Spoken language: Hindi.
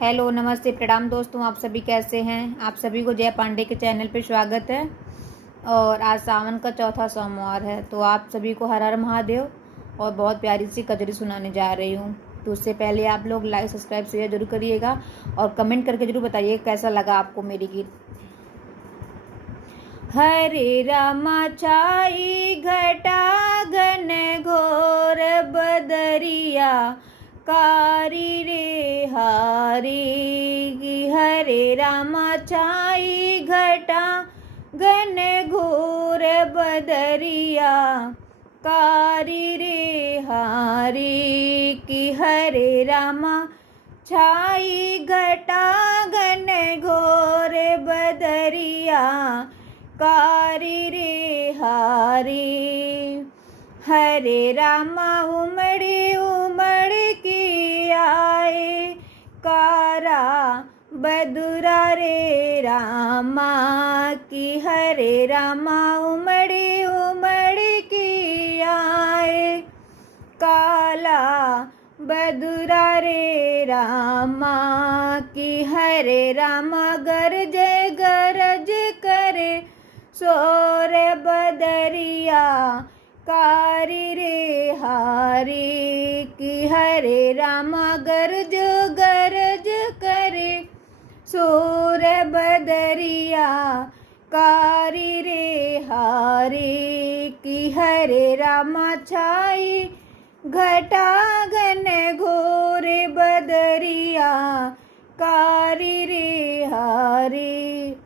हेलो, नमस्ते, प्रणाम दोस्तों। आप सभी कैसे हैं? आप सभी को जय पांडे के चैनल पे स्वागत है। और आज सावन का चौथा सोमवार है, तो आप सभी को हर हर महादेव। और बहुत प्यारी सी कजरी सुनाने जा रही हूँ। तो उससे पहले आप लोग लाइक, सब्सक्राइब, शेयर जरूर करिएगा और कमेंट करके जरूर बताइए कैसा लगा आपको मेरी गीत। हरे रामा छाई घटा घन घोर बदरिया कारी रे हारी। हरे रामा छाई घटा घन घोर बदरिया कारी रे हारी। कि हरे रामा छाई घटा घन घोर बदरिया कारी रे हारी। हरे रामा उमड़ी उमड़ की आए कारा बदुरा रे रामा। की हरे रामा उमड़ी उमड़ की आए काला बदुरा रे रामा। की हरे रामा गरज गरज करे सोर बदरिया कारी रे हारी। की हरे रामा गरज गरज करे सोर बदरिया कारी रे हारी। की हरे रामा छाई घटा घन घोर बदरिया कारी रे हारी।